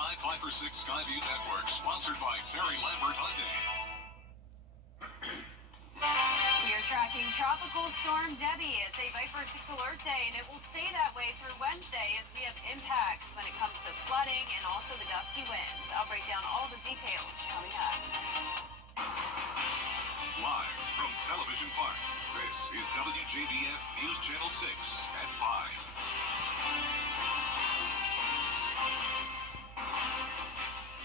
Live 5 for 6 Skyview Network, sponsored by Terry Lambert Hyundai. We are tracking Tropical Storm Debbie. It's a Viper 6 alert day, and it will stay that way through Wednesday as we have impacts when it comes to flooding and also the gusty winds. I'll break down all the details coming up. Live from Television Park, this is WJBF News Channel 6 at 5.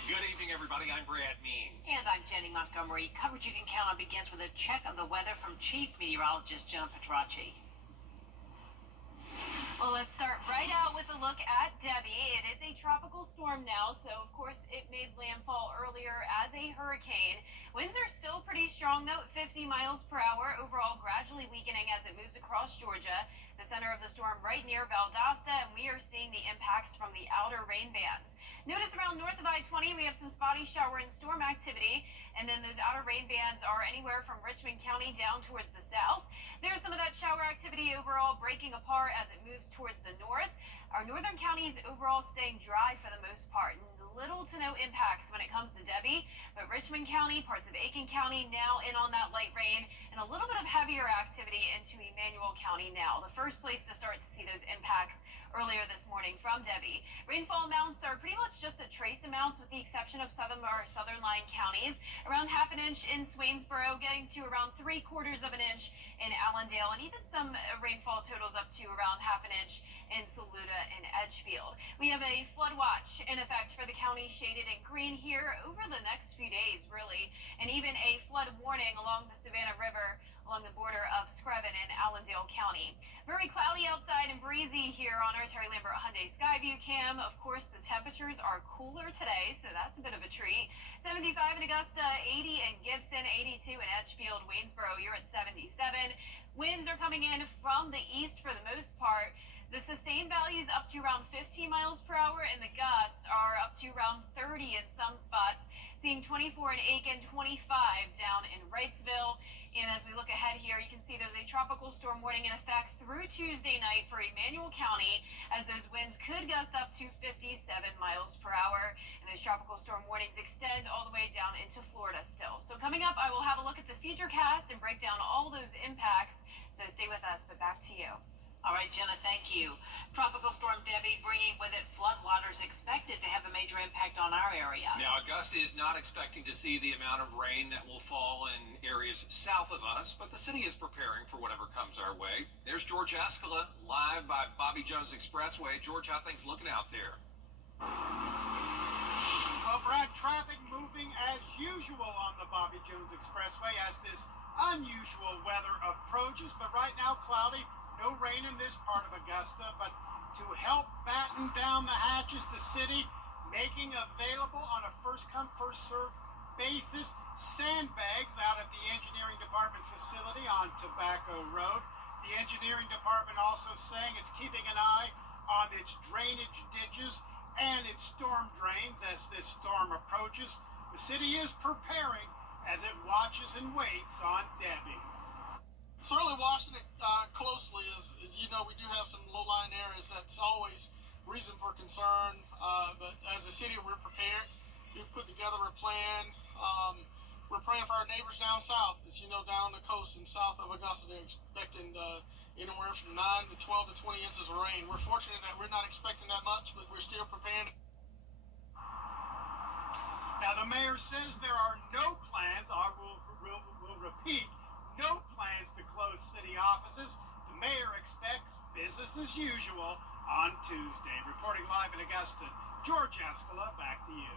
Good evening, everybody. I'm Brad Means. And I'm Jenny Montgomery. Coverage you can count on begins with a check of the weather from Chief Meteorologist Jenna Petracci. Well, let's start right out with a look at Debbie. It is a tropical storm now, so of course it made landfall earlier as a hurricane. Winds are still pretty strong, though, at 50 miles per hour. Overall, gradually weakening as it moves across Georgia. The center of the storm right near Valdosta, and we are seeing the impacts from the outer rain bands. Notice around north of I-20, we have some spotty shower and storm activity, and then those outer rain bands are anywhere from Richmond County down towards the south. There's some of that shower activity overall breaking apart as it moves towards the north. Our northern counties overall staying dry for the most part. Little to no impacts when it comes to Debbie, but Richmond County, parts of Aiken County now in on that light rain, and a little bit of heavier activity into Emmanuel County now. The first place to start to see those impacts earlier this morning from Debbie. Rainfall amounts are pretty much just a trace amounts with the exception of southern lying counties. Around half an inch in Swainsboro, getting to around 3/4 of an inch in Allendale, and even some rainfall totals up to around half an inch in Saluda and Edgefield. We have a flood watch in effect for the county shaded in green here over the next few days, really, and even a flood warning along the Savannah River along the border of Screven and Allendale County. Very cloudy outside and breezy here on our Terry Lambert Hyundai Skyview cam. Of course, the temperatures are cooler today, so that's a bit of a treat. 75 in Augusta, 80 in Gibson, 82 in Edgefield, Waynesboro, you're at 77. Winds are coming in from the east for the most part. The sustained values up to around 15 miles per hour, and the gusts are up to around 30 in some spots. Seeing 24 in Aiken, 25 down in Wrightsville. And as we look ahead here, you can see there's a tropical storm warning in effect through Tuesday night for Emmanuel County, as those winds could gust up to 57 miles per hour. And those tropical storm warnings extend all the way down into Florida still. So coming up, I will have a look at the futurecast and break down all those impacts. So stay with us, but back to you. All right, Jenna, thank you. Tropical Storm Debbie bringing with it floodwaters expected to have a major impact on our area. Now, Augusta is not expecting to see the amount of rain that will fall in areas south of us, but the city is preparing for whatever comes our way. There's George Escala, live by Bobby Jones Expressway. George, how things looking out there? Well, Brad, traffic moving as usual on the Bobby Jones Expressway as this unusual weather approaches, but right now cloudy. No rain in this part of Augusta, but to help batten down the hatches, the city making available on a first-come, first-served basis sandbags out at the engineering department facility on Tobacco Road. The engineering department also saying it's keeping an eye on its drainage ditches and its storm drains as this storm approaches. The city is preparing as it watches and waits on Debbie. Certainly watching it closely, as you know, we do have some low-lying areas. That's always reason for concern. But as a city, we're prepared. We've put together a plan. We're praying for our neighbors down south. As you know, down the coast and south of Augusta, they're expecting anywhere from 9 to 12 to 20 inches of rain. We're fortunate that we're not expecting that much, but we're still preparing. Now, the mayor says there are no plans, I will repeat, no plans to close city offices. The mayor expects business as usual on Tuesday. Reporting live in Augusta, George Escala, back to you.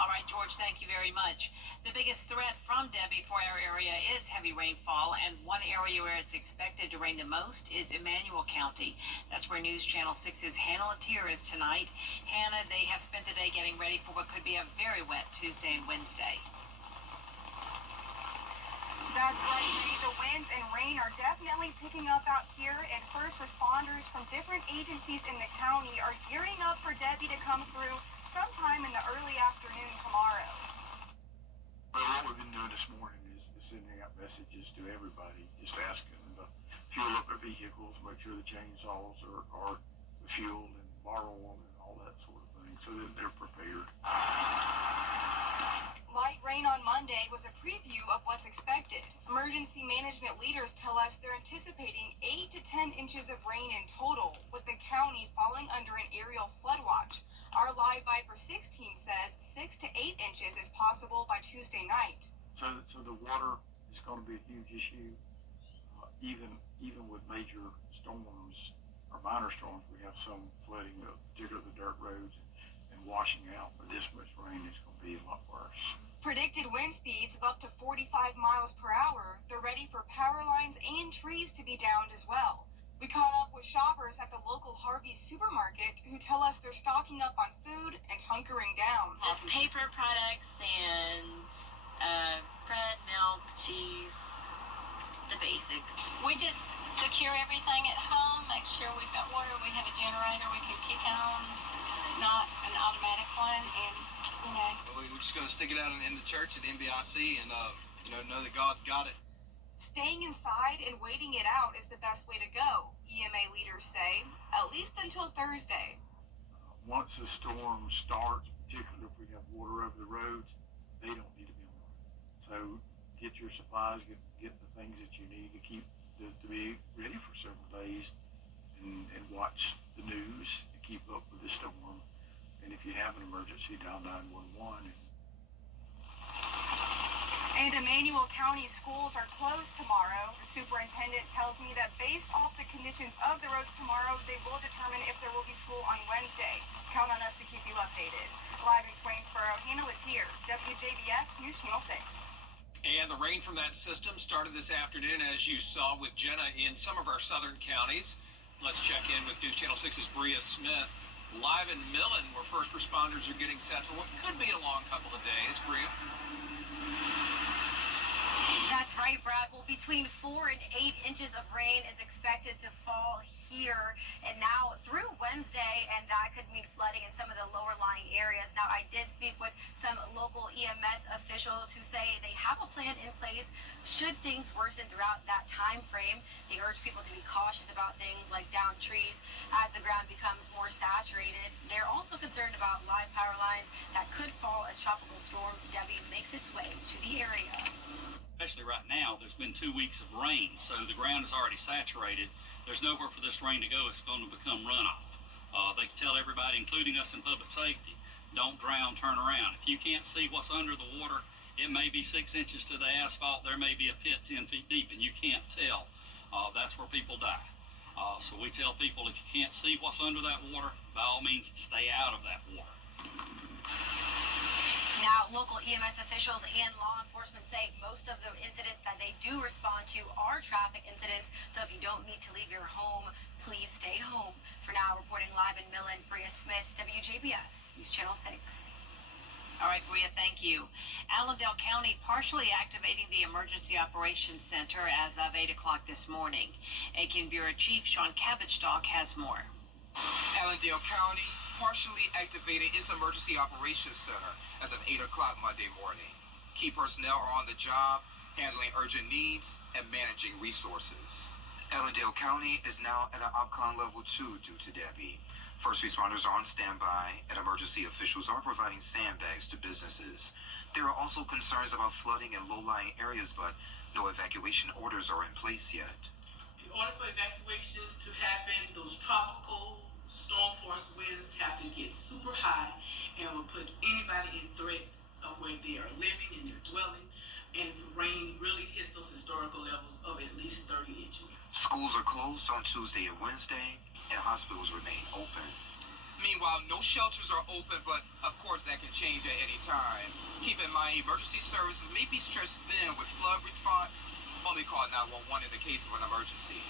All right, George, thank you very much. The biggest threat from Debbie for our area is heavy rainfall, and one area where it's expected to rain the most is Emmanuel County. That's where News Channel 6's Hannah Latier is tonight. Hannah, they have spent the day getting ready for what could be a very wet Tuesday and Wednesday. That's right, Lee. The winds and rain are definitely picking up out here, and first responders from different agencies in the county are gearing up for Debbie to come through sometime in the early afternoon tomorrow. Well, what we've been doing this morning is sending out messages to everybody, just asking them to fuel up their vehicles, make sure the chainsaws are fueled, and borrow them and all that sort of thing. so that they're prepared. Light rain on Monday was a preview of what's expected. Emergency management leaders tell us they're anticipating 8 to 10 inches of rain in total, with the county falling under an aerial flood watch. Our Live Viper 6 team says 6 to 8 inches is possible by Tuesday night. So the water is going to be a huge issue. Even with major storms or minor storms, we have some flooding of particularly the dirt roads and washing out. But this much rain is going to be a lot worse. Predicted wind speeds of up to 45 miles per hour. They're ready for power lines and trees to be downed as well. We caught up with shoppers at the local Harvey's supermarket who tell us they're stocking up on food and hunkering down. Just paper products and bread, milk, cheese, the basics. We just secure everything at home, make sure we've got water, we have a generator we can kick on, not an automatic one, and we're just going to stick it out in the church at NBIC and, know that God's got it. Staying inside and waiting it out is the best way to go, EMA leaders say, at least until Thursday. Once the storm starts, particularly if we have water over the roads, they don't need to be on the road. So get your supplies, get the things that you need to keep to be ready for several days, and watch the news and keep up with the storm. And if you have an emergency, dial 911. And Emmanuel County schools are closed tomorrow. The superintendent tells me that based off the conditions of the roads tomorrow, they will determine if there will be school on Wednesday. Count on us to keep you updated. Live in Swainsboro, Hannah Latier, WJBF News Channel 6. And the rain from that system started this afternoon, as you saw with Jenna, in some of our southern counties. Let's check in with News Channel 6's Bria Smith, live in Millen, where first responders are getting set for what could be a long couple of days. Bria? That's right, Brad. Well, between 4 and 8 inches of rain is expected to fall here and now through Wednesday, and that could mean flooding in some of the lower lying areas. Now, I did speak with some local EMS officials who say they have a plan in place should things worsen throughout that time frame. They urge people to be cautious about things like downed trees as the ground becomes more saturated. They're also concerned about live power lines that could fall as Tropical Storm Debbie makes its way to the area. Especially right now, there's been 2 weeks of rain, so the ground is already saturated. There's nowhere for this rain to go. It's going to become runoff. They can tell everybody, including us in public safety, don't drown, turn around. If you can't see what's under the water, it may be 6 inches to the asphalt. There may be a pit 10 feet deep, and you can't tell. That's where people die. So we tell people, if you can't see what's under that water, by all means, stay out of that water. Now, local EMS officials and law enforcement say most of the incidents that they do respond to are traffic incidents. So if you don't need to leave your home, please stay home. For now, reporting live in Millen, Bria Smith, WJBF News Channel 6. All right, Bria, thank you. Allendale County partially activating the Emergency Operations Center as of 8 o'clock this morning. Aiken Bureau Chief Sean Cabotstock has more. Allendale County partially activated its Emergency Operations Center as of 8 o'clock Monday morning. Key personnel are on the job, handling urgent needs and managing resources. Allendale County is now at an OPCON level 2 due to Debbie. First responders are on standby, and emergency officials are providing sandbags to businesses. There are also concerns about flooding in low-lying areas, but no evacuation orders are in place yet. In order for evacuations to happen, those tropical storm force winds have to get super high and will put anybody in threat of where they are living and their dwelling. And if rain really hits those historical levels of at least 30 inches. Schools are closed on Tuesday and Wednesday, and hospitals remain open. Meanwhile, no shelters are open, but of course that can change at any time. Keep in mind, emergency services may be stretched thin with flood response. Only call 911 in the case of an emergency.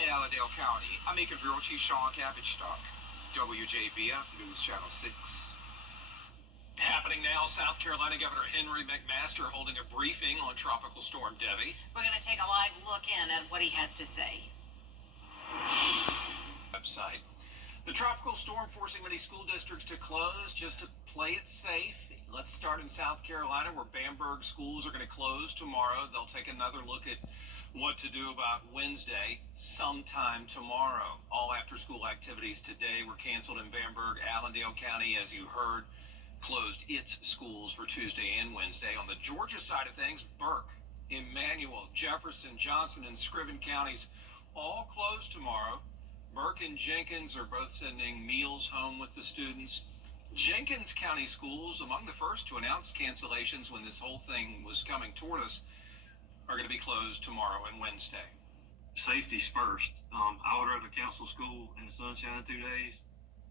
In Allendale County, I'm Aiken Bureau Chief Sean Cabotstock, WJBF News Channel 6. Happening now, South Carolina Governor Henry McMaster holding a briefing on Tropical Storm Debbie. We're going to take a live look in at what he has to say. Website. The tropical storm forcing many school districts to close just to play it safe. Let's start in South Carolina, where Bamberg schools are going to close tomorrow. They'll take another look at What to do about Wednesday, sometime tomorrow. All after-school activities today were canceled in Bamberg. Allendale County, as you heard, closed its schools for Tuesday and Wednesday. On the Georgia side of things, Burke, Emmanuel, Jefferson, Johnson, and Scriven counties all closed tomorrow. Burke and Jenkins are both sending meals home with the students. Jenkins County schools, among the first to announce cancellations when this whole thing was coming toward us, are going to be closed tomorrow and Wednesday. Safety's first. I would rather cancel school in the sunshine 2 days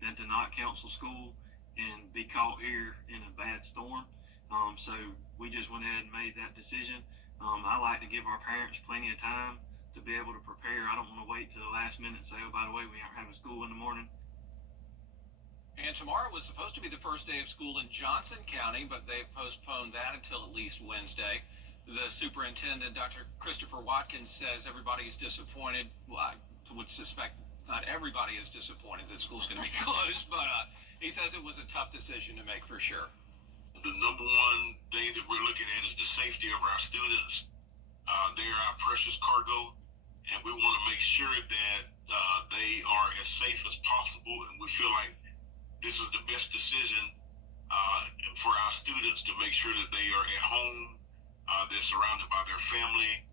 than to not cancel school and be caught here in a bad storm. So we just went ahead and made that decision. I like to give our parents plenty of time to be able to prepare. I don't want to wait till the last minute and say, oh, by the way, we aren't having school in the morning. And tomorrow was supposed to be the first day of school in Johnson County, but they've postponed that until at least Wednesday. The superintendent, Dr. Christopher Watkins, says everybody's disappointed. Well, I would suspect not everybody is disappointed that school's going to be closed, but he says it was a tough decision to make for sure. The number one thing that we're looking at is the safety of our students. They're our precious cargo, and we want to make sure that they are as safe as possible, and we feel like this is the best decision for our students to make sure that they are at home, they're surrounded by their family.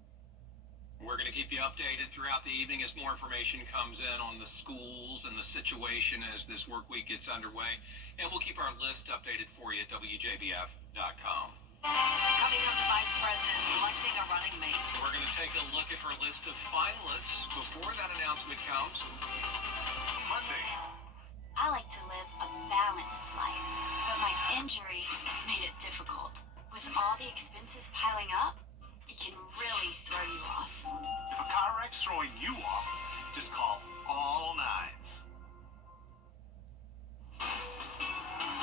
We're going to keep you updated throughout the evening as more information comes in on the schools and the situation as this work week gets underway. And we'll keep our list updated for you at WJBF.com. Coming up, the Vice President selecting a running mate. We're going to take a look at her list of finalists before that announcement comes. Monday. I like to live a balanced life, but my injury made it difficult. With all the expenses piling up, it can really throw you off. If a car wreck's throwing you off, just call all nines.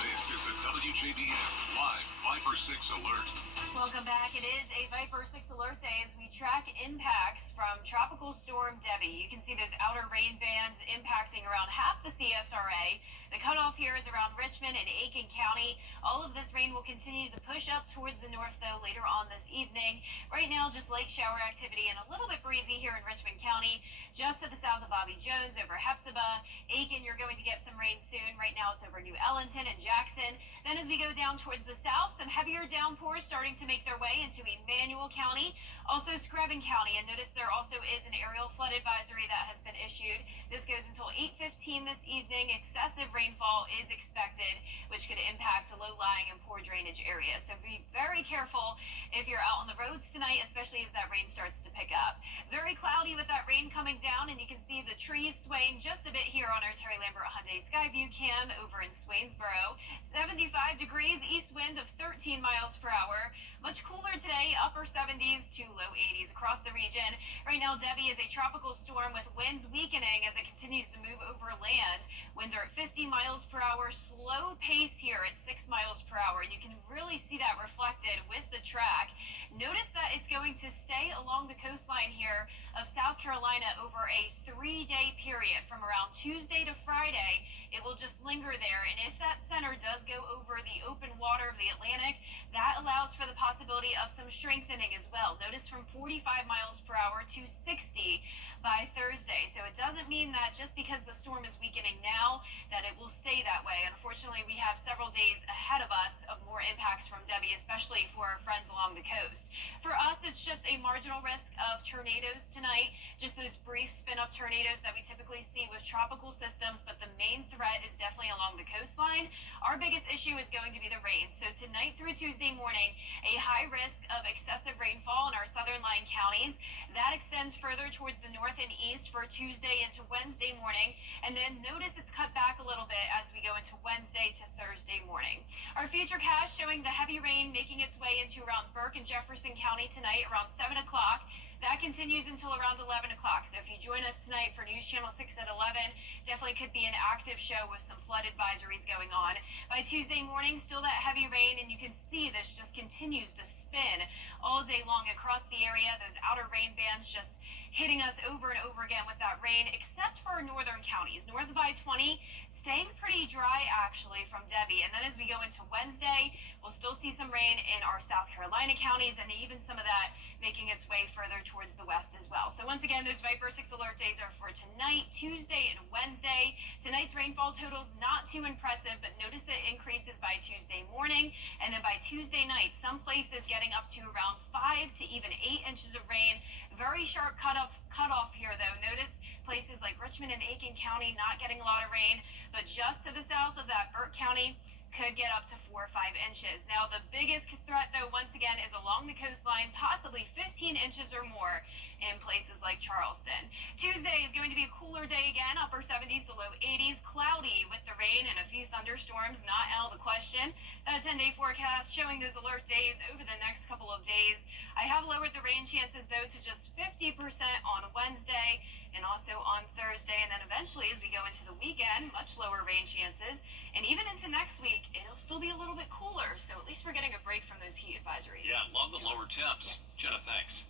This is a WJBF Live Viper 6 alert. Welcome back. It is a Viper 6 alert day as we track impacts from Tropical Storm Debbie. You can see those outer rain bands impacting around half the CSRA. The cutoff here is around Richmond and Aiken County. All of this rain will continue to push up towards the north, though, later on this evening. Right now, just light shower activity and a little bit breezy here in Richmond County, just to the south of Bobby Jones over Hepzibah. Aiken, you're going to get some rain soon. Right now, it's over New Ellington and Jackson. Then as we go down towards the south, some heavier downpours starting to make their way into Emmanuel County, also Scriven County. And notice there also is an aerial flood advisory that has been issued. This goes until 8:15 this evening. Excessive rainfall is expected, which could impact low-lying and poor drainage areas. So be very careful if you're out on the roads tonight, especially as that rain starts to pick up. Very cloudy with that rain coming down, and you can see the trees swaying just a bit here on our Terry Lambert Hyundai Skyview cam over in Swainsboro. 75 degrees, east wind of 13 miles per hour. Much cooler today, upper 70s to low 80s across the region. Right now, Debbie is a tropical storm with winds weakening as it continues to move over land. Winds are at 50 miles per hour, slow pace here at 6 miles per hour. And you can really see that reflected with the track. Notice that it's going to stay along the coastline here of South Carolina over a 3-day period from around Tuesday to Friday. It will just linger there. And if that center does go over the open water of the Atlantic, that allows for the possibility of some strengthening as well. Notice from 45 miles per hour to 60 by Thursday. So it doesn't mean that just because the storm is weakening now that it will stay that way. Unfortunately, we have several days ahead of us of more impacts from Debbie, especially for our friends along the coast. For us, it's just a marginal risk of tornadoes tonight, just those brief spin-up tornadoes that we typically see with tropical systems, but the main threat is definitely along the coastline. Our biggest issue is going to be the rain. So tonight through Tuesday morning, a high risk of excessive rainfall in our southern lying counties. That extends further towards the north and east for Tuesday into Wednesday morning. And then notice it's cut back a little bit as we go into Wednesday to Thursday morning. Our futurecast showing the heavy rain making its way into around Burke and Jefferson County tonight around 7 o'clock. That continues until around 11 o'clock. So if you join us tonight for News Channel 6 at 11, definitely could be an active show with some flood advisories going on. By Tuesday morning, still that heavy rain, and you can see this just continues to spin all day long across the area. Those outer rain bands just hitting us over and over again with that rain, except for northern counties. North of I-20 staying pretty dry actually from Debbie. And then as we go into Wednesday, we'll still see some rain in our South Carolina counties, and even some of that making its way further towards the west as well. So once again, those Viper 6 alert days are for tonight, Tuesday, and Wednesday. Tonight's rainfall totals not too impressive, but notice it increases by Tuesday morning, and then by Tuesday night, some places getting up to around 5 to even 8 inches of rain. Very sharp cutoff here, though. Notice places like Richmond and Aiken County not getting a lot of rain, but just to the south of that, Burke County could get up to 4 or 5 inches. Now, the biggest threat, though, once again, is along the coastline, possibly 15 inches or more in places like Charleston. Tuesday is going to be a cooler day again, upper 70s to low 80s, cloudy with the rain and a few thunderstorms, not out of the question. That 10-day forecast showing those alert days over the next couple of days. I have lowered the rain chances, though, to just 50% on Wednesday and also on Thursday, and then eventually as we go into the weekend, much lower rain chances, and even into next week, it'll still be a little bit cooler, so at least we're getting a break from those heat advisories. Yeah, love the lower temps. Jenna, thanks.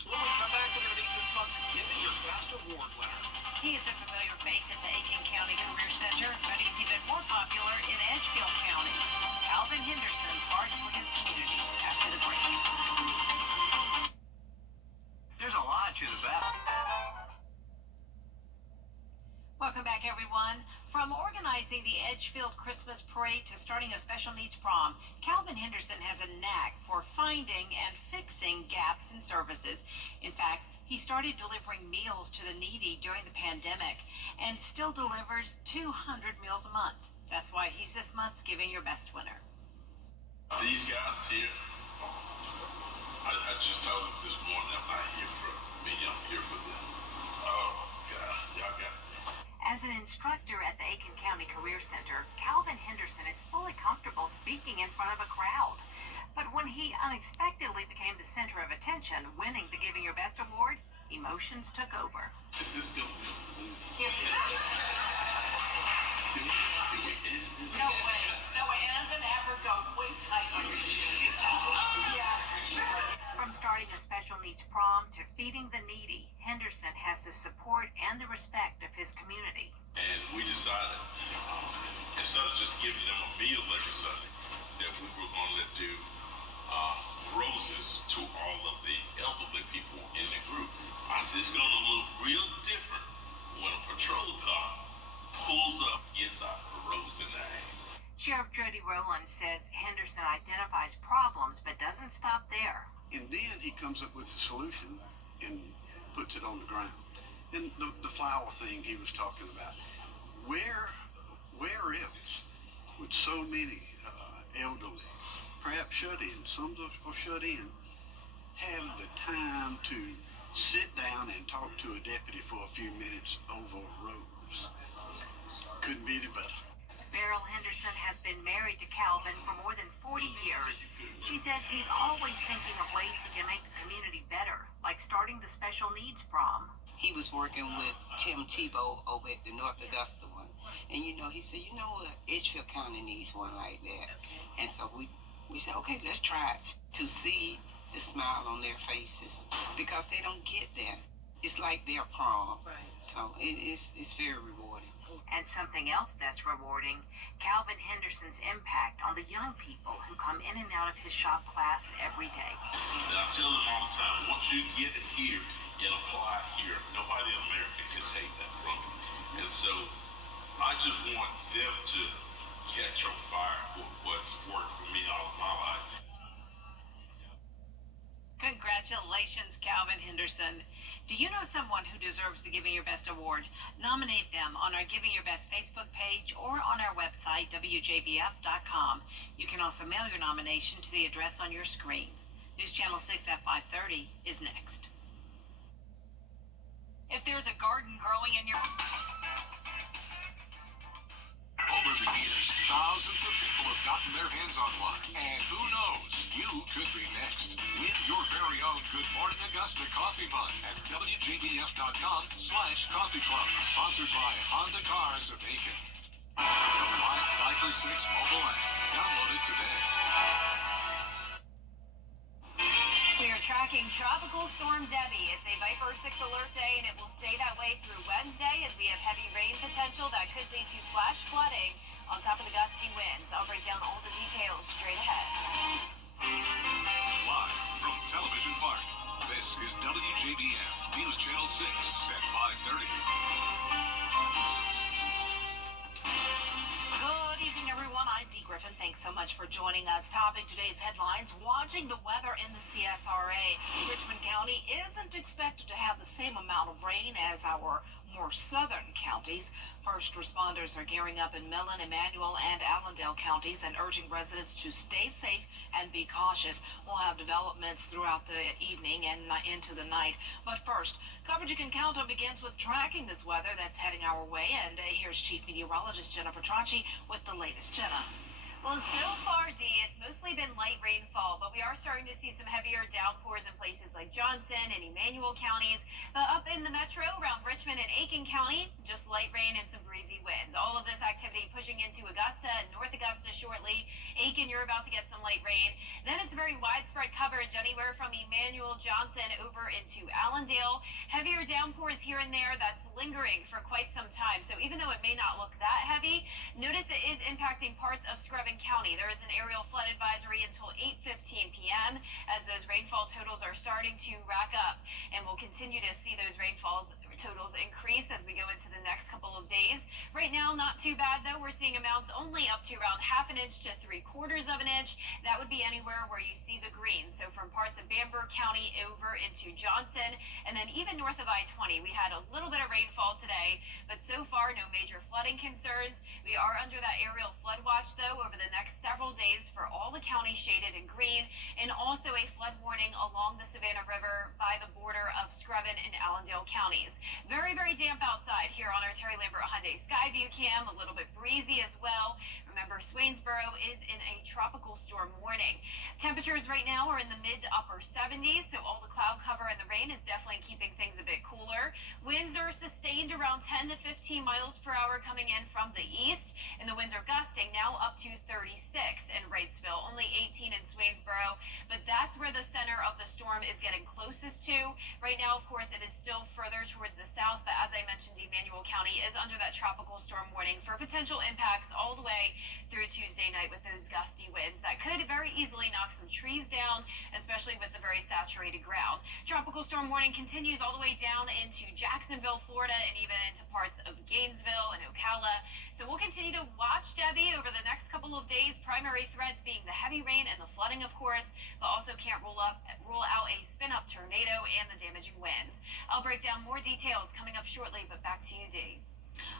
When we come back, we're going to meet this month's Giving Your Best Award winner. He is a familiar face at the Aiken County Career Center, but he's even more popular in Edgefield County. Calvin Henderson's heart for his community after the break. There's a lot to the battle. Welcome back, everyone. From organizing the Edgefield Christmas Parade to starting a special needs prom, Calvin Henderson has a knack for finding and fixing gaps in services. In fact, he started delivering meals to the needy during the pandemic and still delivers 200 meals a month. That's why he's this month's Giving Your Best winner. These guys here, I just told them this morning, I'm not here for me, I'm here for them. Oh, God, y'all got me. As an instructor at the Aiken County Career Center, Calvin Henderson is fully comfortable speaking in front of a crowd. But when he unexpectedly became the center of attention, winning the Giving Your Best award, emotions took over. Is this good? Yes. No way. No way. And I'm going to have her go way tight on your shoes. Yes. From starting a special needs prom to feeding the needy, Henderson has the support and the respect of his community. And we decided, instead of just giving them a meal every Sunday, that we were going to do roses to all of the elderly people in the group. I said, it's going to look real different when a patrol car pulls up, gets out a rose in their hand. Sheriff Jody Rowland says Henderson identifies problems but doesn't stop there. And then he comes up with a solution and puts it on the ground. And the flower thing he was talking about, where else would so many elderly, perhaps shut in, some are shut in, have the time to sit down and talk to a deputy for a few minutes over a rose? Couldn't be any better. Beryl Henderson has been married to Calvin for more than 40 years. She says he's always thinking of ways he can make the community better, like starting the special needs prom. He was working with Tim Tebow over at the North Augusta one. And, he said, you know what, Edgefield County needs one like that. And so we said, okay, let's try it. To see the smile on their faces, because they don't get that. It's like their prom. Right. So it's very rewarding. And something else that's rewarding, Calvin Henderson's impact on the young people who come in and out of his shop class every day. And I tell them all the time, once you get it here and apply here, nobody in America can take that from you. And so I just want them to catch on fire with what's worked for me all of my life. Congratulations, Calvin Henderson. Do you know someone who deserves the Giving Your Best award? Nominate them on our Giving Your Best Facebook page or on our website, WJBF.com. You can also mail your nomination to the address on your screen. News Channel 6 at 5:30 is next. If there's a garden growing in your... Over the years, thousands of people have gotten their hands on one. And who knows, you could be next. Win your very own Good Morning Augusta coffee mug at WJBF.com/coffee club. Sponsored by Honda Cars of Aiken. The live Viper 6 mobile app. Download it today. Tracking Tropical Storm Debbie. It's a Viper 6 alert day, and it will stay that way through Wednesday as we have heavy rain potential that could lead to flash flooding on top of the gusty winds. I'll break down all the details straight ahead. Live from Television Park, this is WJBF News Channel 6 at 5:30. Good evening, everyone. I'm Dee Griffin. Thanks so much for joining us. Topping today's headlines, watching the weather in the CSRA. Richmond County isn't expected to have the same amount of rain as our more southern counties. First responders are gearing up in Millen, Emmanuel, and Allendale counties and urging residents to stay safe and be cautious. We'll have developments throughout the evening and into the night. But first, coverage you can count on begins with tracking this weather that's heading our way. And here's Chief Meteorologist Jenna Petracci with the latest. Jenna. Well, so far, Dee, it's mostly been light rainfall, but we are starting to see some heavier downpours in places like Johnson and Emmanuel counties. But up in the metro around Richmond and Aiken County, just light rain and some breezy winds. All of this activity pushing into Augusta and North Augusta shortly. Aiken, you're about to get some light rain. Then it's very widespread coverage anywhere from Emmanuel, Johnson over into Allendale. Heavier downpours here and there that's lingering for quite some time. So even though it may not look that heavy, notice it is impacting parts of Scrubbin County. There is an aerial flood advisory until 8:15 p.m. as those rainfall totals are starting to rack up, and we'll continue to see those rainfalls totals increase as we go into the next couple of days. Right now, not too bad though. We're seeing amounts only up to around 1/2 inch to 3/4 of an inch. That would be anywhere where you see the green. So from parts of Bamberg County over into Johnson, and then even north of I-20, we had a little bit of rainfall today, but so far no major flooding concerns. We are under that aerial flood watch though over the next several days for all the counties shaded in green, and also a flood warning along the Savannah River by the border of Scrubbin and Allendale counties. Very, very damp outside here on our Terry Lambert Hyundai Skyview cam. A little bit breezy as well. Remember, Swainsboro is in a tropical storm warning. Temperatures right now are in the mid to upper 70s, so all the cloud cover and the rain is definitely keeping things a bit cooler. Winds are sustained around 10 to 15 miles per hour coming in from the east, and the winds are gusting now up to 36 in Wrightsville, only 18 in Swainsboro, but that's where the center of the storm is getting closest to. Right now, of course, it is still further towards the south, but as I mentioned, Emmanuel County is under that tropical storm warning for potential impacts all the way through Tuesday night with those gusty winds that could very easily knock some trees down, especially with the very saturated ground. Tropical storm warning continues all the way down into Jacksonville, Florida, and even into parts of Gainesville and Ocala. So we'll continue to watch Debbie over the next couple of days. Primary threats being the heavy rain and the flooding, of course, but also can't rule out a spin-up tornado and the damaging winds. I'll break down more details coming up shortly, but back to you, Dee.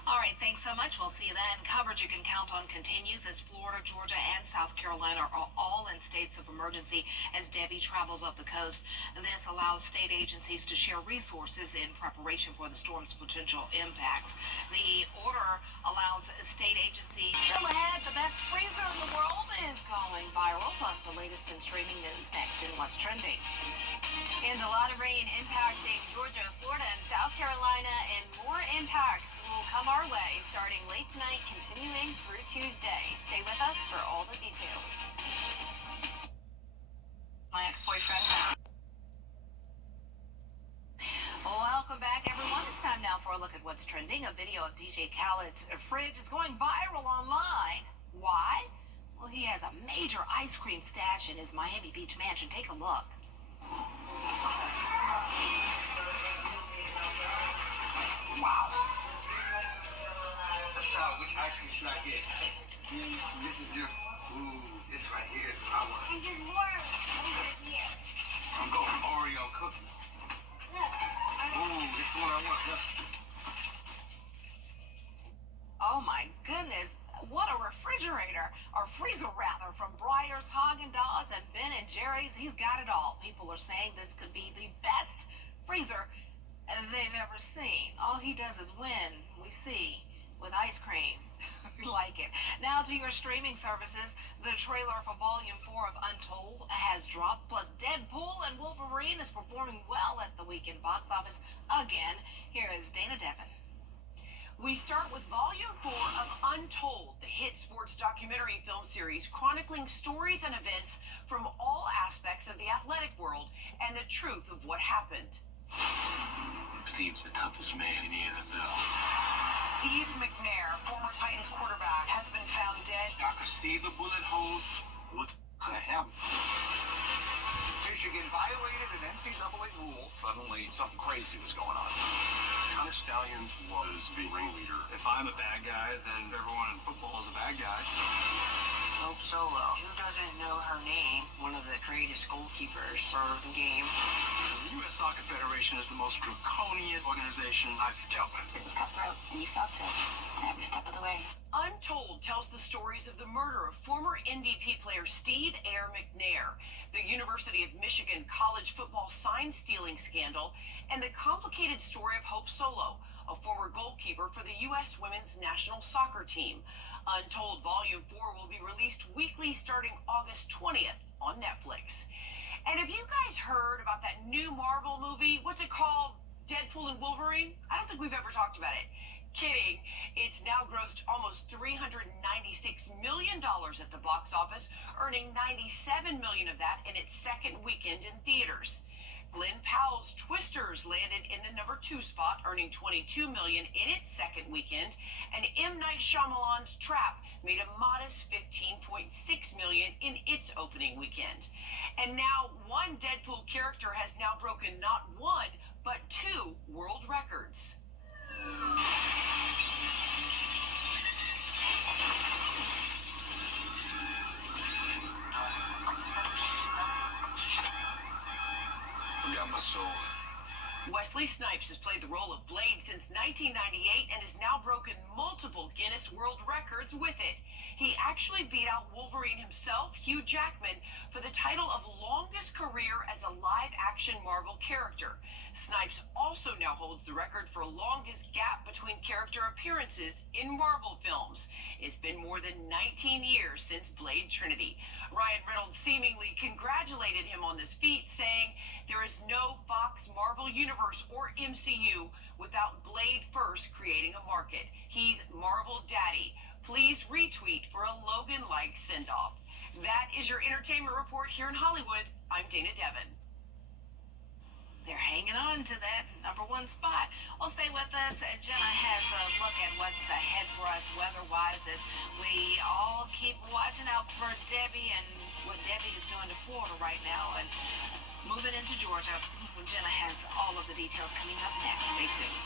All right, thanks so much. We'll see you then. Coverage you can count on continues as Florida, Georgia, and South Carolina are all in states of emergency as Debbie travels up the coast. This allows state agencies to share resources in preparation for the storm's potential impacts. The order allows state agencies. Still ahead, the best freezer in the world is going viral, plus the latest in streaming news next in What's Trending. And a lot of rain impacting Georgia, Florida, and South Carolina, and more impacts will come our way starting late tonight, continuing through Tuesday. Stay with us for all the details. My ex-boyfriend. Welcome back, everyone. It's time now for a look at what's trending. A video of DJ Khaled's fridge is going viral online. Why? Well, he has a major ice cream stash in his Miami Beach mansion. Take a look. Wow. Which ice cream should I get? This is your. Ooh, this right here is what I want. And there's more over here. I'm going Oreo cookies. Look. Ooh, this is what I want. Look. Oh my goodness. What a refrigerator, or freezer rather, from Breyers, Haagen-Dazs, and Ben & Jerry's. He's got it all. People are saying this could be the best freezer they've ever seen. All he does is win, we see, with ice cream. We like it. Now to your streaming services. The trailer for Volume 4 of Untold has dropped, plus Deadpool and Wolverine is performing well at the weekend box office again. Here is Dana Devin. We start with Volume 4 of Untold, the hit sports documentary film series chronicling stories and events from all aspects of the athletic world and the truth of what happened. Steve's the toughest man in the NFL. Steve McNair, former Titans quarterback, has been found dead. I could see the bullet hole. What the hell? Michigan violated an NCAA rule. Suddenly, something crazy was going on. Hunter Stallions was the ringleader. If I'm a bad guy, then everyone in football is a bad guy. Hope Solo. Who doesn't know her name? One of the greatest goalkeepers for the game. The U.S. Soccer Federation is the most draconian organization I've dealt with. It was cutthroat, and you felt it every step of the way. Untold tells the stories of the murder of former MVP player Steve Air McNair, the University of Michigan college football sign stealing scandal, and the complicated story of Hope Solo, a former goalkeeper for the U.S. women's national soccer team. Untold Volume 4 will be released weekly starting August 20th on Netflix. And have you guys heard about that new Marvel movie? What's it called? Deadpool and Wolverine? I don't think we've ever talked about it. Kidding. It's now grossed almost $396 million at the box office, earning $97 million of that in its second weekend in theaters. Glenn Powell's Twisters landed in the number 2 spot, earning $22 million in its second weekend, and M. Night Shyamalan's Trap made a modest $15.6 million in its opening weekend. And now one Deadpool character has now broken not one, but 2 world records. Forgot my sword. Wesley Snipes has played the role of Blade since 1998 and has now broken multiple Guinness World Records with it. He actually beat out Wolverine himself, Hugh Jackman, for the title of longest career as a live-action Marvel character. Snipes also now holds the record for longest gap between character appearances in Marvel films. It's been more than 19 years since Blade Trinity. Ryan Reynolds seemingly congratulated him on this feat, saying, "There is no Fox Marvel Universe or MCU without Blade first creating a market. He's Marvel Daddy. Please retweet for a Logan-like send-off." That is your entertainment report here in Hollywood. I'm Dana Devin. They're hanging on to that number 1 spot. Well, stay with us. Jenna has a look at what's ahead for us weather-wise as we all keep watching out for Debbie and what Debbie is doing to Florida right now and moving into Georgia. Jenna has all of the details coming up next. Stay tuned.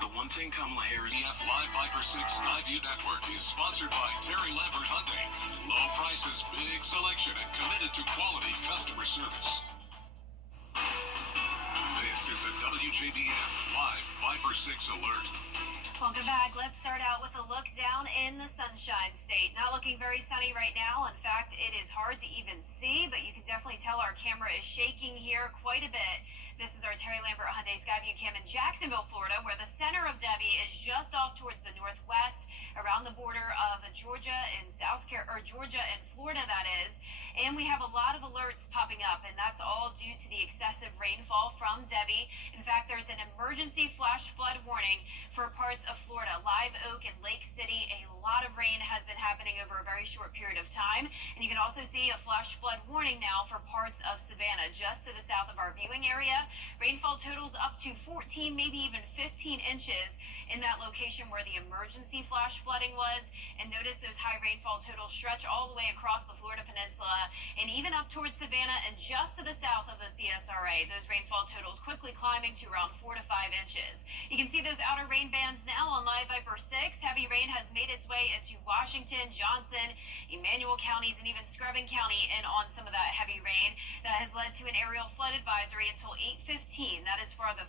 The one thing Kamala Harris... WJBF Live Viper 6 Skyview Network is sponsored by Terry Lambert Hyundai. Low prices, big selection, and committed to quality customer service. This is a WJBF Live Viper 6 alert. Welcome back. Let's start out with a look down in the Sunshine State. Not looking very sunny right now. In fact, it is hard to even see, but you can definitely tell our camera is shaking here quite a bit. This is our Terry Lambert Hyundai Skyview Cam in Jacksonville, Florida, where the center of Debbie is just off towards the northwest, around the border of Georgia and Georgia and Florida, that is. And we have a lot of alerts popping up, and that's all due to the excessive rainfall from Debbie. In fact, there's an emergency flash flood warning for parts of Florida, Live Oak and Lake City. A lot of rain has been happening over a very short period of time. And you can also see a flash flood warning now for parts of Savannah, just to the south of our viewing area. Rainfall totals up to 14, maybe even 15 inches in that location where the emergency flash flooding was. And notice those high rainfall totals stretch all the way across the Florida Peninsula and even up towards Savannah and just to the south of the CSRA. Those rainfall totals quickly climbing to around 4 to 5 inches. You can see those outer rain bands now on Live Viper 6. Heavy rain has made its way into Washington, Johnson, Emmanuel counties, and even Scrubbing County and on some of that heavy rain. That has led to an aerial flood advisory until 8:15. That is for the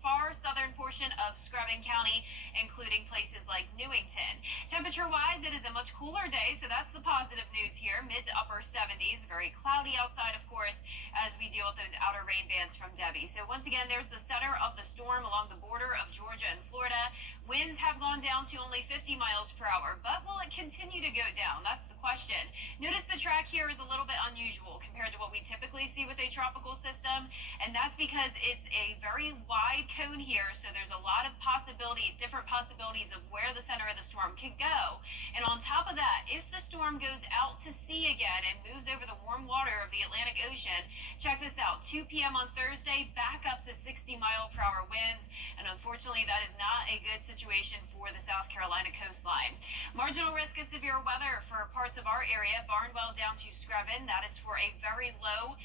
far southern portion of Scrubbing County, including places like Newington. Temperature-wise, it is a much cooler day, so that's the positive news here. Mid to upper 70s. Very cloudy outside, of course, as we deal with those outer rain bands from Debbie. So once again, there's the center of the storm along the border of Georgia and Florida. Winds have gone down to only 50 miles per per hour, but will it continue to go down? That's the question. Notice the track here is a little bit unusual compared to what we typically see with a tropical system, and that's because it's a very wide cone here, so there's a lot of different possibilities of where the center of the storm could go. And on top of that, if the storm goes out to sea again and moves over the warm water of the Atlantic Ocean, check this out, 2 p.m. on Thursday, back up to 60-mile-per-hour winds, and unfortunately that is not a good situation for the South Carolina coastline. Marginal risk of severe weather for parts of our area, Barnwell down to Screven. That is for a very low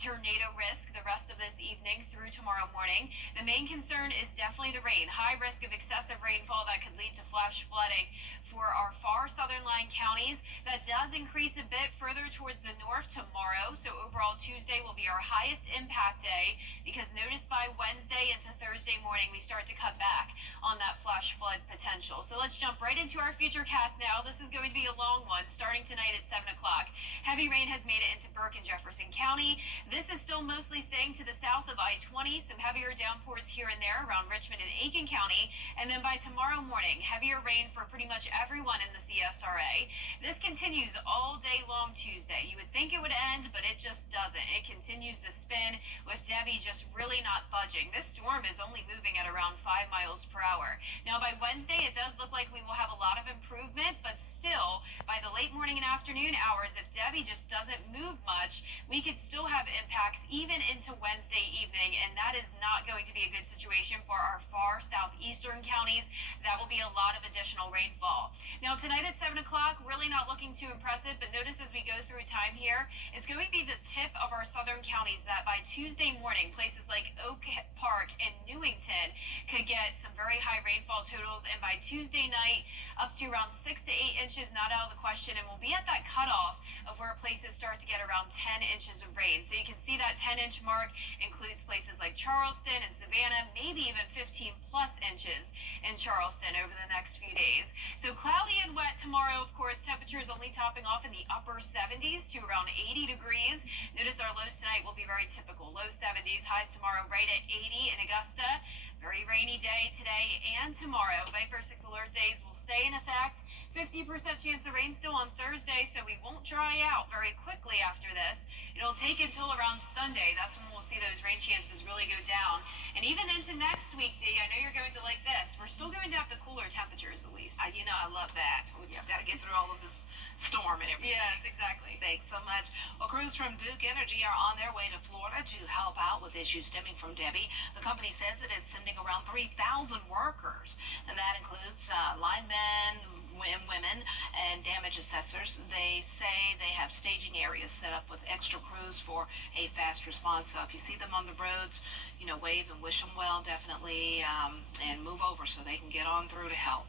tornado risk the rest of this evening through tomorrow morning. The main concern is definitely the rain. High risk of excessive rainfall that could lead to flash flooding for our far southern line counties. That does increase a bit further towards the north tomorrow. So overall Tuesday will be our highest impact day, because notice by Wednesday into Thursday morning we start to cut back on that flash flood potential. So let's jump right into our future cast now. This is going to be a long one starting tonight at 7 o'clock. Heavy rain has made it into Burke and Jefferson County. This is still mostly staying to the south of I-20, some heavier downpours here and there around Richmond and Aiken County, and then by tomorrow morning, heavier rain for pretty much everyone in the CSRA. This continues all day long Tuesday. You would think it would end, but it just doesn't. It continues to spin, with Debbie just really not budging. This storm is only moving at around 5 miles per hour. Now by Wednesday, it does look like we will have a lot of improvement, but still, by the late morning and afternoon hours, if Debbie just doesn't move much, we could still have impacts even into Wednesday evening, and that is not going to be a good situation for our far southeastern counties. That will be a lot of additional rainfall. Now tonight at 7 o'clock, really not looking too impressive, but notice as we go through time here, it's going to be the tip of our southern counties that by Tuesday morning, places like Oak Park and Newington could get some very high rainfall totals, and by Tuesday night, up to around 6 to 8 inches, not out of the question, and we'll be at that cutoff of where places start to get around 10 inches of rain. So you can see that 10-inch mark includes places like Charleston and Savannah, maybe even 15 plus inches in Charleston over the next few days. So cloudy and wet tomorrow, of course. Temperatures only topping off in the upper 70s to around 80 degrees. Notice our lows tonight will be very typical. Low 70s, highs tomorrow right at 80 in Augusta. Very rainy day today and tomorrow. Viper 6 alert days will stay in effect. 50% chance of rain still on Thursday, so we won't dry out very quickly after this. It'll take until around Sunday. That's when we'll see those rain chances really go down. And even into next week, Dee, I know you're going to like this. We're still going to have the cooler temperatures at least. You know, I love that. We just got to get through all of this storm and everything. Yes, exactly. Thanks so much. Well, crews from Duke Energy are on their way to Florida to help out with issues stemming from Debbie. The company says it is sending around 3,000 workers, and that includes linemen and women and damage assessors. They say they have staging areas set up with extra crews for a fast response. So if you see them on the roads, you know, wave and wish them well, definitely, and move over so they can get on through to help.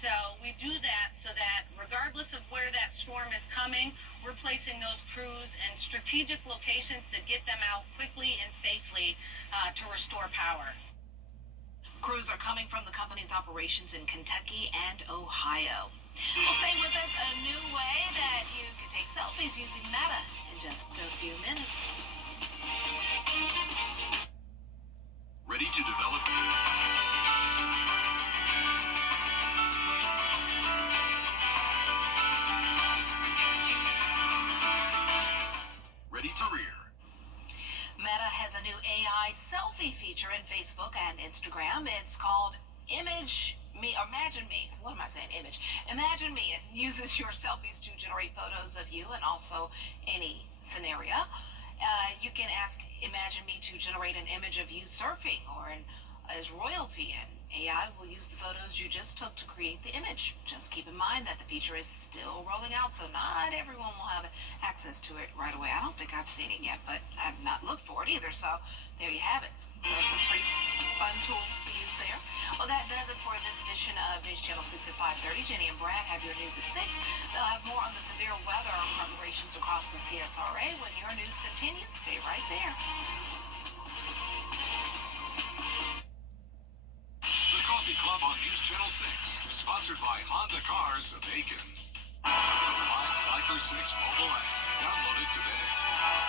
So we do that so that regardless of where that storm is coming, we're placing those crews in strategic locations to get them out quickly and safely to restore power. Crews are coming from the company's operations in Kentucky and Ohio. Well, stay with us. A new way that you can take selfies using Meta in just a few minutes. Ready to develop? Ready to rear. Meta has a new AI selfie feature in Facebook and Instagram. It's called Image Me, or Imagine Me. What am I saying? Image. Imagine Me. It uses your selfies to generate photos of you and also any scenario. You can ask Imagine Me to generate an image of you surfing or as royalty, and AI will use the photos you just took to create the image. Just keep in mind that the feature is still rolling out, so not everyone will have access to it right away. I don't think I've seen it yet, but I've not looked for it either, so there you have it. So some pretty fun tools to use there. Well, that does it for this edition of News Channel 6 at 5:30. Jenny and Brad have your news at 6. They'll have more on the severe weather preparations across the CSRA when your news continues. Stay right there. The Coffee Club on News Channel 6, sponsored by Honda Cars of Aiken. The live Viper 6 mobile app. Download it today.